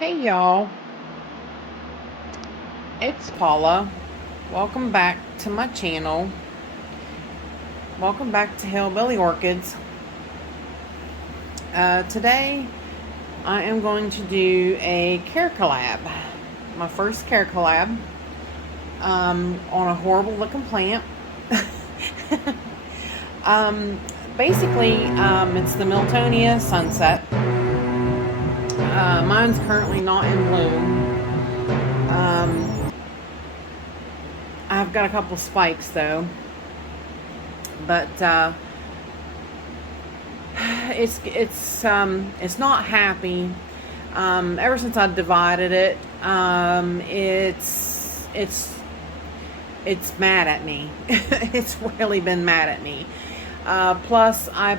Hey y'all, it's Paula. Welcome back to my channel. Welcome back to MaryG Orchids. Today I am going to do a care collab. My first care collab on a horrible looking plant. Basically, it's the Miltonia Sunset. Mine's currently not in bloom. I've got a couple spikes though, but it's not happy. Ever since I divided it, it's mad at me. It's really been mad at me. Plus, I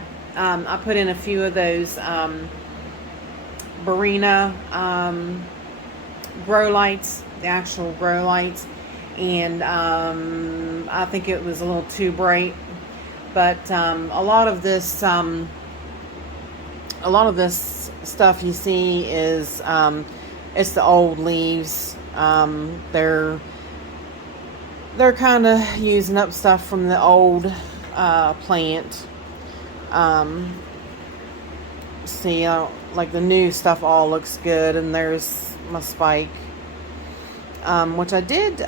put in a few of those Barina grow lights, the actual grow lights, and I think it was a little too bright. But a lot of this stuff you see is it's the old leaves. They're kind of using up stuff from the old plant. See, like the new stuff all looks good, and there's my spike, which I did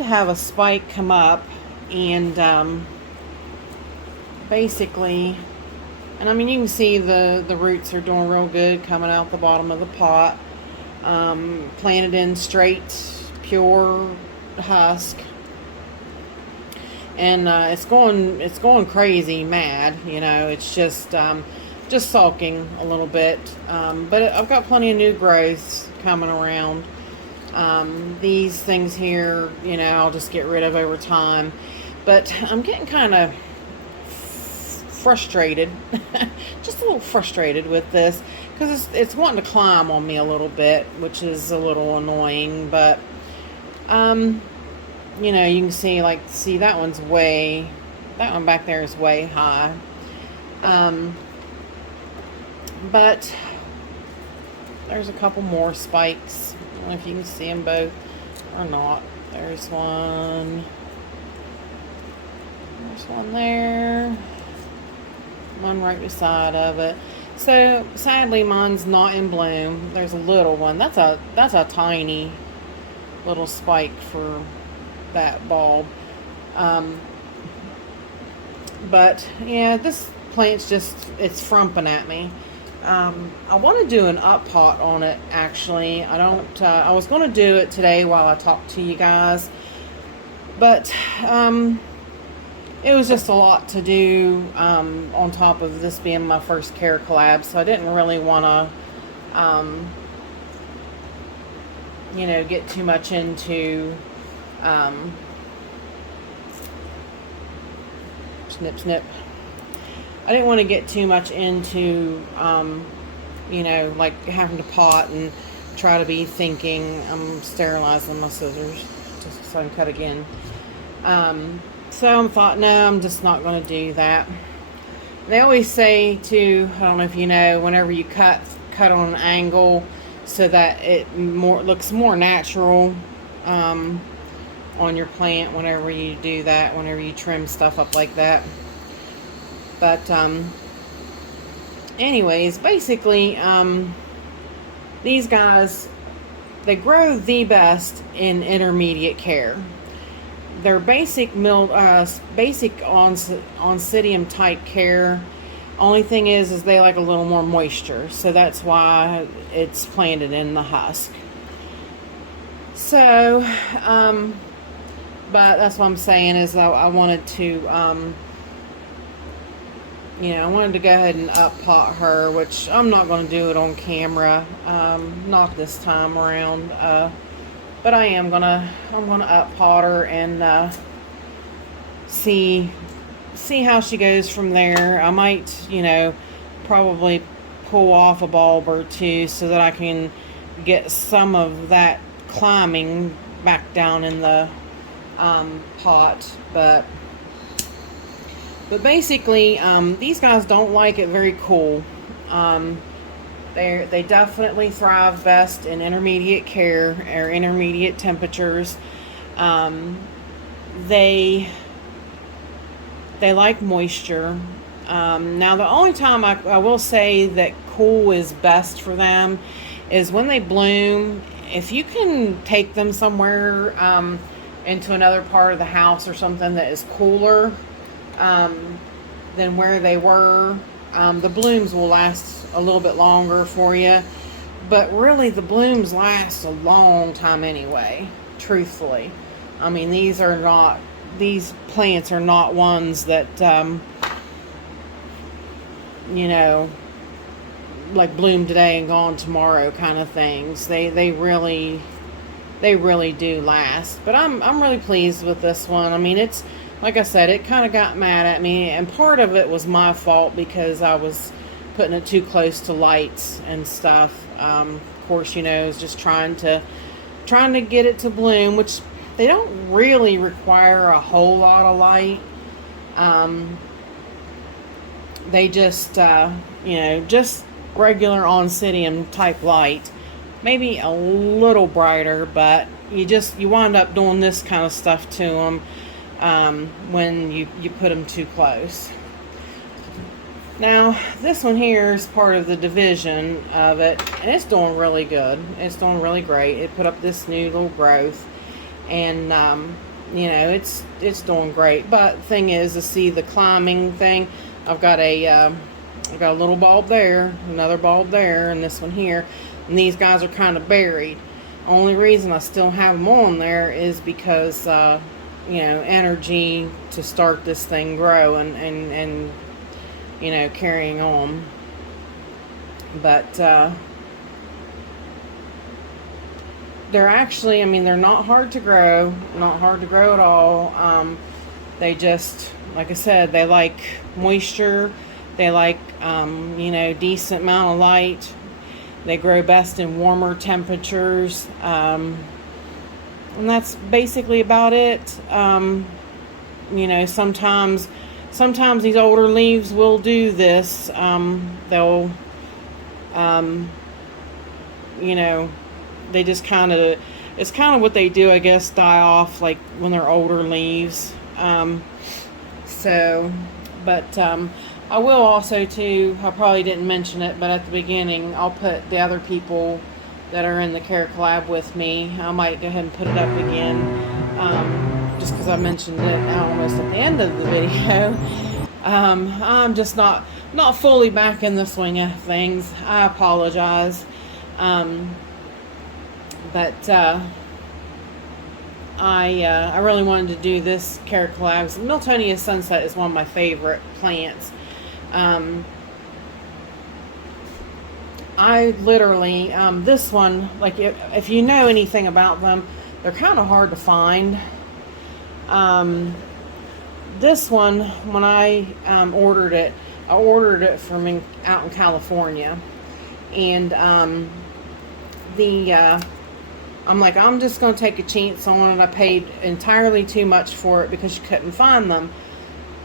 have a spike come up, and basically, and I mean, you can see the roots are doing real good coming out the bottom of the pot. Planted in straight pure husk, and it's going crazy mad. You know, it's just sulking a little bit, but I've got plenty of new growths coming around. These things here, you know, I'll just get rid of over time, but I'm getting kind of frustrated just a little frustrated with this, because it's wanting to climb on me a little bit, which is a little annoying. But you know, you can see, like, see that one back there is way high. But there's a couple more spikes. I don't know if you can see them both or not. There's one there, one right beside of it. So sadly, mine's not in bloom. There's a little one. That's a tiny little spike for that bulb. But yeah, this plant's it's frumping at me. I want to do an up pot on it, actually. I was going to do it today while I talked to you guys, but it was just a lot to do, on top of this being my first care collab, so I didn't really want to you know, get too much into snip. I didn't want to get too much into you know, like having to pot and try to be thinking. I'm sterilizing my scissors just so I can cut again. So I thought, no, I'm just not going to do that. They always say to, I don't know if you know, whenever you cut on an angle so that it looks more natural on your plant whenever you do that, whenever you trim stuff up like that. But anyways, basically, these guys, they grow the best in intermediate care. They're basic oncidium type care. Only thing is they like a little more moisture, so that's why it's planted in the husk. So, but that's what I'm saying is I wanted to, you know, I wanted to go ahead and up pot her, which I'm not going to do it on camera, not this time around. But I'm gonna up pot her and see how she goes from there. I might, you know, probably pull off a bulb or two so that I can get some of that climbing back down in the pot. But basically, these guys don't like it very cool. They definitely thrive best in intermediate care or intermediate temperatures. They like moisture. Now, the only time I will say that cool is best for them is when they bloom. If you can take them somewhere into another part of the house or something that is cooler than where they were, the blooms will last a little bit longer for you. But really, the blooms last a long time anyway, truthfully. I mean, these plants are not ones that, you know, like bloom today and gone tomorrow kind of things. They really do last. But I'm really pleased with this one. I mean, it's, like I said, it kind of got mad at me, and part of it was my fault because I was putting it too close to lights and stuff. Of course, you know, it's just trying to get it to bloom, which they don't really require a whole lot of light. They just, you know, just regular Oncidium type light, maybe a little brighter, but you wind up doing this kind of stuff to them when you put them too close. Now, this one here is part of the division of it, and it's doing really good. It's doing really great. It put up this new little growth, and you know, it's doing great. But the thing is, to see the climbing thing, I've got a little bulb there, another bulb there, and this one here, and these guys are kind of buried. Only reason I still have them on there is because you know, energy to start this thing growing and you know, carrying on. But they're actually, I mean, they're not hard to grow, at all. They just, like I said, they like moisture. They like, you know, decent amount of light. They grow best in warmer temperatures. And that's basically about it. You know, sometimes these older leaves will do this. They'll, you know, they just kind of, it's kind of what they do, I guess, die off like when they're older leaves. But I will also too, I probably didn't mention it, but at the beginning, I'll put the other people that are in the Care Collab with me. I might go ahead and put it up again, just because I mentioned it almost at the end of the video. I'm just not fully back in the swing of things. I apologize. But I really wanted to do this Care Collab. Miltonia Sunset is one of my favorite plants. I literally, this one, like if you know anything about them, they're kind of hard to find. This one, when I ordered it from out in California, and I'm like, I'm just going to take a chance on it. I paid entirely too much for it because you couldn't find them.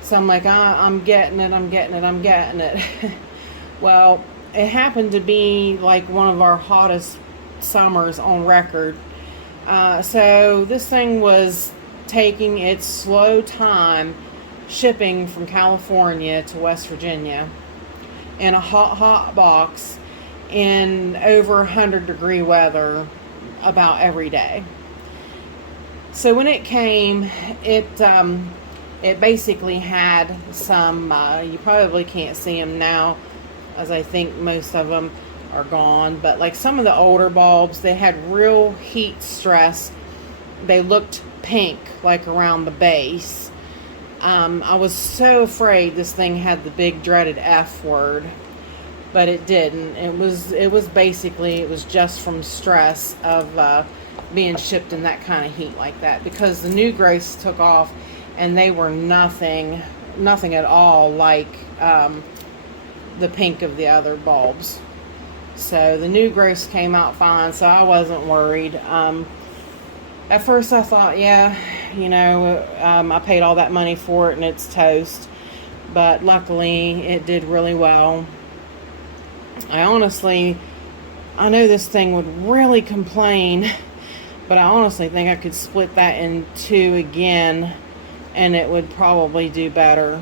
So I'm like, I'm getting it. Well, it happened to be like one of our hottest summers on record. So this thing was taking its slow time shipping from California to West Virginia in a hot box in over 100-degree weather about every day. So when it came, it basically had some, you probably can't see them now, as I think most of them are gone, but like some of the older bulbs, they had real heat stress. They looked pink, like around the base. I was so afraid this thing had the big dreaded F word, but it didn't. It was basically, it was just from stress of being shipped in that kind of heat like that, because the new growths took off and they were nothing at all like the pink of the other bulbs. So the new growths came out fine, so I wasn't worried. At first I thought, yeah, you know, I paid all that money for it and it's toast. But luckily it did really well. I know this thing would really complain, but I honestly think I could split that in two again and it would probably do better.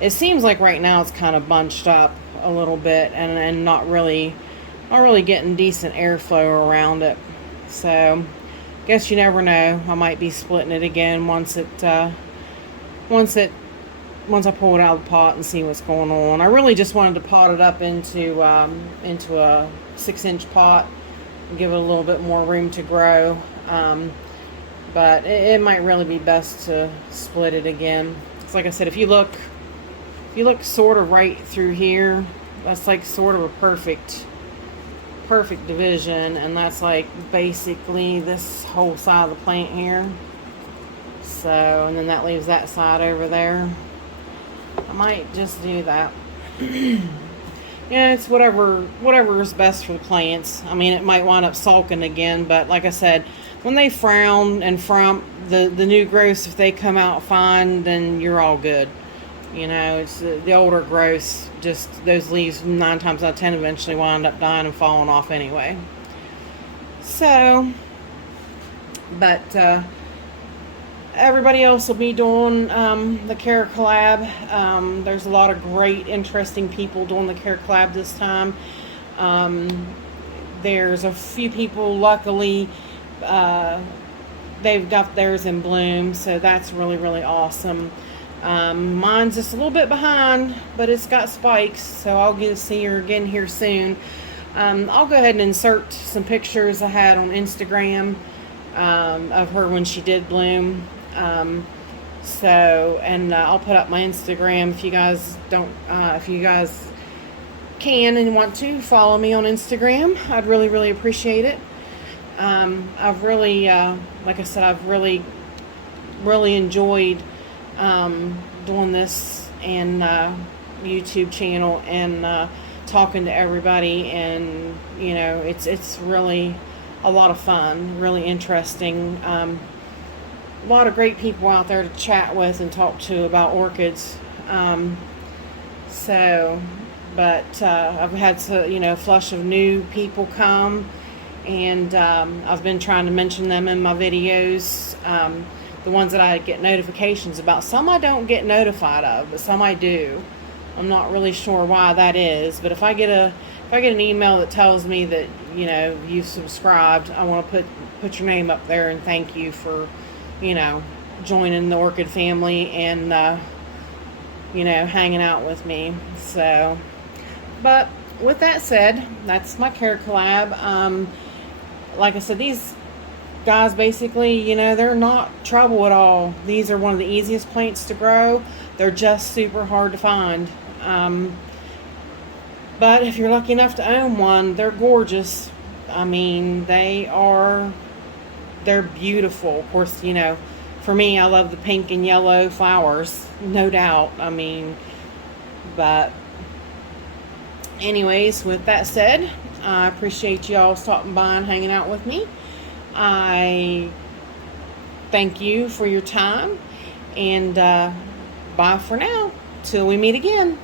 It seems like right now it's kind of bunched up a little bit and not really getting decent airflow around it. So guess you never know. I might be splitting it again once I pull it out of the pot and see what's going on. I really just wanted to pot it up into a 6-inch pot and give it a little bit more room to grow. But it might really be best to split it again. It's like I said, if you look sort of right through here, that's like sort of a perfect division, and that's like basically this whole side of the plant here. So, and then that leaves that side over there. I might just do that. Yeah, it's whatever is best for the plants. I mean, it might wind up sulking again, but like I said, when they frown and frump, the new growths, if they come out fine, then you're all good. You know, it's the older growths, just those leaves 9 times out of 10 eventually wind up dying and falling off anyway. So, but everybody else will be doing the Karin collab. There's a lot of great, interesting people doing the Karin collab this time. There's a few people, luckily, they've got theirs in bloom, so that's really, really awesome. Mine's just a little bit behind, but it's got spikes, so I'll get to see her again here soon. I'll go ahead and insert some pictures I had on Instagram of her when she did bloom. I'll put up my Instagram if you guys can and want to follow me on Instagram. I'd really, really appreciate it. I've really, like I said, I've really, really enjoyed doing this and YouTube channel and talking to everybody, and you know, it's really a lot of fun, really interesting. A lot of great people out there to chat with and talk to about orchids. I've had flush of new people come, and I've been trying to mention them in my videos. The ones that I get notifications about. Some I don't get notified of, but some I do. I'm not really sure why that is, but if I get an email that tells me that, you know, you've subscribed, I want to put your name up there and thank you for, you know, joining the orchid family and hanging out with me. So, but with that said, that's my Karin collab. Like I said, these guys, basically, you know, they're not trouble at all. These are one of the easiest plants to grow. They're just super hard to find. But if you're lucky enough to own one, they're gorgeous. I mean, they're beautiful. Of course, you know, for me, I love the pink and yellow flowers, no doubt. I mean, but anyways, with that said, I appreciate y'all stopping by and hanging out with me. I thank you for your time, and bye for now till we meet again.